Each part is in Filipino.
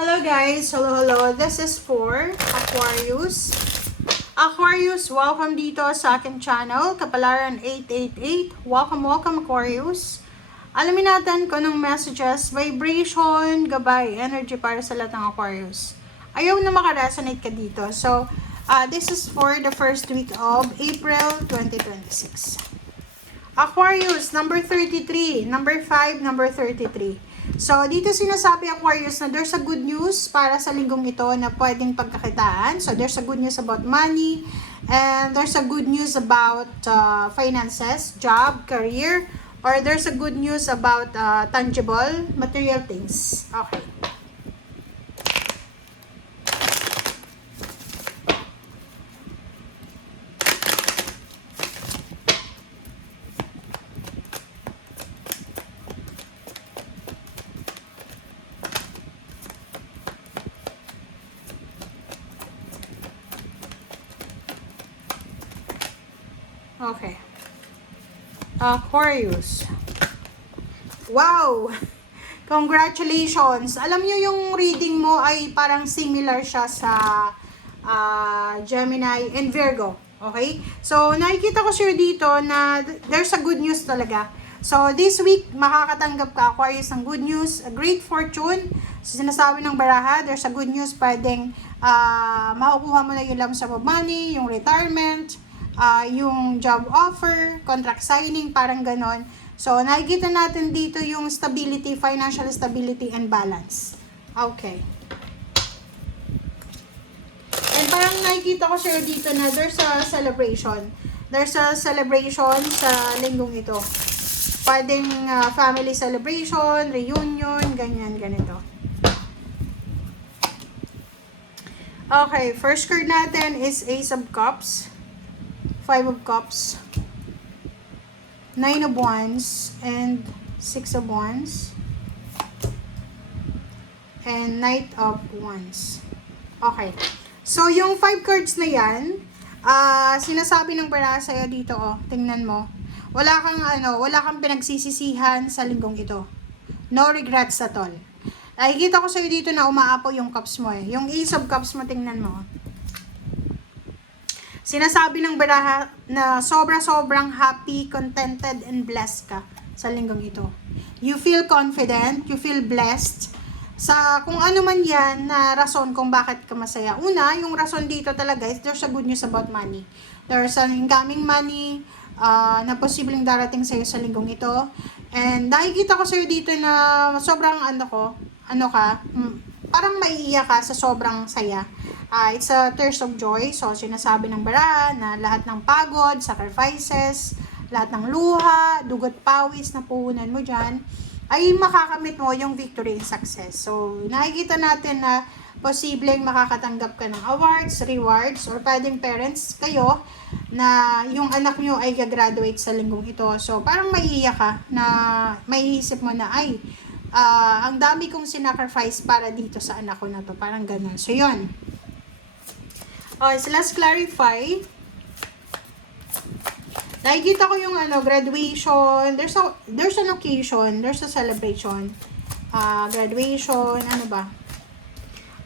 Hello guys, hello. This is for Aquarius. Aquarius, welcome dito sa aking channel, Kapalaran 888. Welcome Aquarius. Alamin natin kung anong messages, vibration, gabay, energy para sa lahat ng Aquarius. Ayaw na makaresonate ka dito. So, this is for the first week of April 2026. Aquarius, number 33, number 5, number 33. So, dito sinasabi Aquarius na there's a good news para sa linggong ito na pwedeng pagkakitaan. So, there's a good news about money and there's a good news about finances, job, career, or there's a good news about tangible, material things. Okay. Okay. Aquarius. Wow! Congratulations! Alam nyo yung reading mo ay parang similar siya sa Gemini and Virgo. Okay? So, nakikita ko sure dito na there's a good news talaga. So, this week, makakatanggap ka, Aquarius, ng good news, a great fortune. So, sinasabi ng baraha, there's a good news, pwedeng makukuha mo na yung lump sum of money, yung retirement, yung job offer, contract signing, parang ganon. So, nakikita natin dito yung stability, financial stability and balance. Okay. And parang nakikita ko sure dito na there's a celebration. There's a celebration sa linggong ito. Pwedeng family celebration, reunion, ganyan, ganito. Okay, first card natin is Ace of Cups. 5 of Cups, 9 of Wands, and 6 of Wands, and Knight of Wands. Okay. So, yung 5 cards na yan, sinasabi ng baraha sa'yo dito, tingnan mo. Wala kang pinagsisisihan sa linggong ito. No regrets at all. Nakikita ko sa'yo dito na umaapaw yung cups mo eh. Yung Ace of Cups mo, tingnan mo. Sinasabi ng baraha na sobrang happy, contented, and blessed ka sa linggong ito. You feel confident, you feel blessed sa kung ano man yan na rason kung bakit ka masaya. Una, yung rason dito talaga is there's a good news about money. There's an incoming money na posibleng darating sa'yo sa linggong ito. And nakikita ko sa'yo dito na sobrang parang maiiyak ka sa sobrang saya. It's a tears of joy. So, sinasabi ng baraha na lahat ng pagod, sacrifices, lahat ng luha, dugot pawis na puhunan mo dyan, ay makakamit mo yung victory and success. So, nakikita natin na posibleng makakatanggap ka ng awards, rewards, or pwedeng parents kayo na yung anak nyo ay gagraduate sa linggong ito. So, parang maiiyak ka na maiisip mo na, ang dami kong sinacrifice para dito sa anak ko na to. Parang ganun. So, yun. Okay, so let's clarify. Nakikita ko yung graduation. There's an occasion. There's a celebration. Graduation. Ano ba?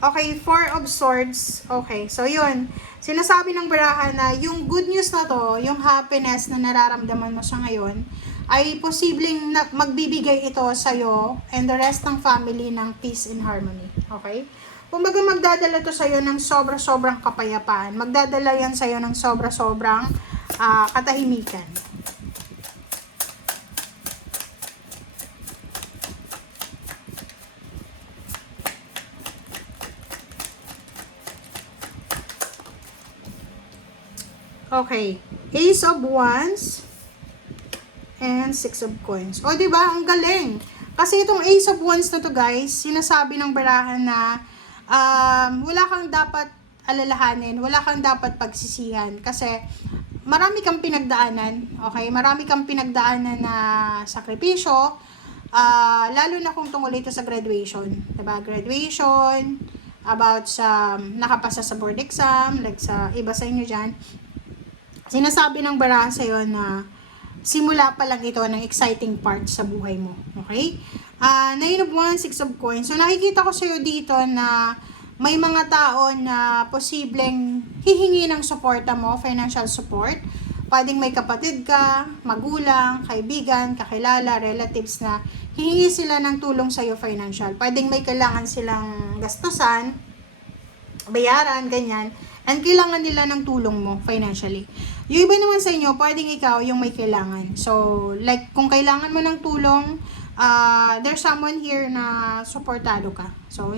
Okay, 4 of Swords. Okay, so yun. Sinasabi ng baraha na yung good news na to, yung happiness na nararamdaman mo sa ngayon, ay posibleng magbibigay ito sa'yo and the rest ng family ng peace and harmony. Okay? Kumbaga magdadala to sa'yo ng sobrang kapayapaan. Magdadala yan sa'yo ng sobrang katahimikan. Okay. Ace of Wands and 6 of Coins. O, diba? Ang galing. Kasi itong Ace of Wands na to, guys, sinasabi ng barahan na wala kang dapat alalahanin, wala kang dapat pagsisihan kasi marami kang pinagdaanan, okay? Marami kang pinagdaanan na sakripisyo, lalo na kung tungkol ito sa graduation, diba? Graduation, about sa nakapasa sa board exam, like sa iba sa inyo dyan, sinasabi ng baraha sa'yo na simula pa lang ito ng exciting part sa buhay mo, okay? Nine of Wands, Six of Coins. So, nakikita ko sa'yo dito na may mga tao na posibleng hihingi ng suporta mo, financial support. Pwedeng may kapatid ka, magulang, kaibigan, kakilala, relatives na hihingi sila ng tulong sa'yo financial. Pwedeng may kailangan silang gastusan, bayaran, ganyan. And kailangan nila ng tulong mo financially. Yung iba naman sa inyo, pwedeng ikaw yung may kailangan. So, like, kung kailangan mo ng tulong, there's someone here na supportado ka. So,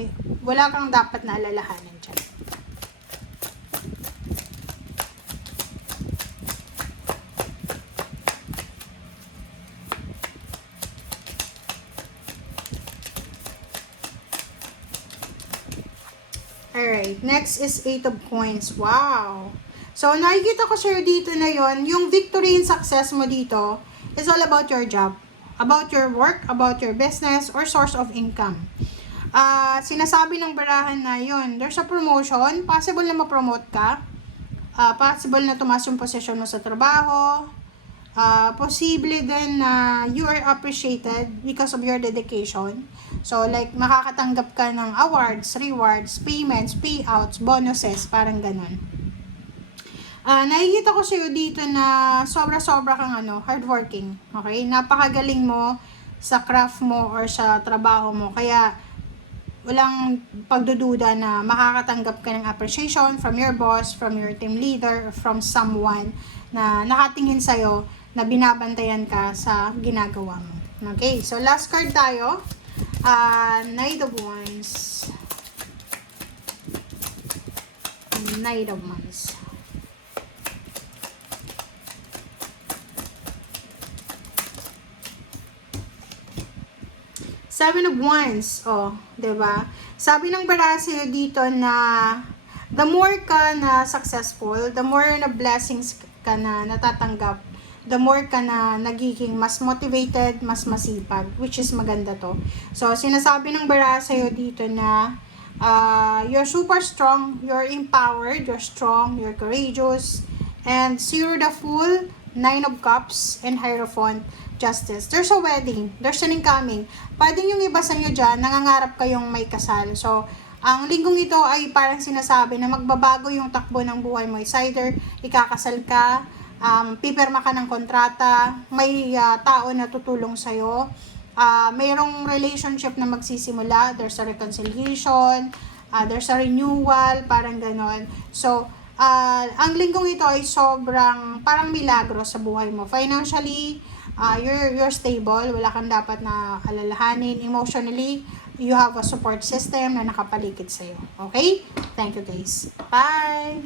wala kang dapat na alalahanan dyan. Alright, next is 8 of Coins. Wow! So, nakikita ko sa'yo dito na yon, yung victory and success mo dito is all about your job, about your work, about your business, or source of income. Sinasabi ng barahan na yon, there's a promotion, possible na ma-promote ka, possible na tumaas yung posisyon mo sa trabaho, posible din na you are appreciated because of your dedication. So, like, makakatanggap ka ng awards, rewards, payments, payouts, bonuses, parang ganun. Nakikita ko sa'yo dito na sobra-sobra kang hardworking. Okay? Napakagaling mo sa craft mo or sa trabaho mo. Kaya, walang pagdududa na makakatanggap ka ng appreciation from your boss, from your team leader, or from someone na nakatingin sa'yo na binabantayan ka sa ginagawa mo. Okay? So, last card tayo. Knight of Wands. Knight of Wands. Seven of Wands. Oh, 'di ba? Sabi ng baraha sa'yo dito na the more ka na successful, the more na blessings ka na natatanggap, the more ka na nagiging mas motivated, mas masipag, which is maganda to. So, sinasabi ng baraha sa'yo dito na you're super strong, you're empowered, you're strong, you're courageous, and Zero the Fool, Nine of Cups, and Hierophant, Justice. There's a wedding, there's an incoming. Pwedeng yung iba sa inyo dyan, nangangarap kayong may kasal. So, ang linggong ito ay parang sinasabi na magbabago yung takbo ng buhay mo. It's either ikakasal ka, pipirma ka ng kontrata, may tao na tutulong sa'yo, mayroong relationship na magsisimula, there's a reconciliation, there's a renewal, parang ganon. So, ang linggong ito ay sobrang parang milagro sa buhay mo. Financially, you're stable, wala kang dapat na alalahanin. Emotionally, you have a support system na nakapaligid sa'yo. Okay? Thank you guys. Bye!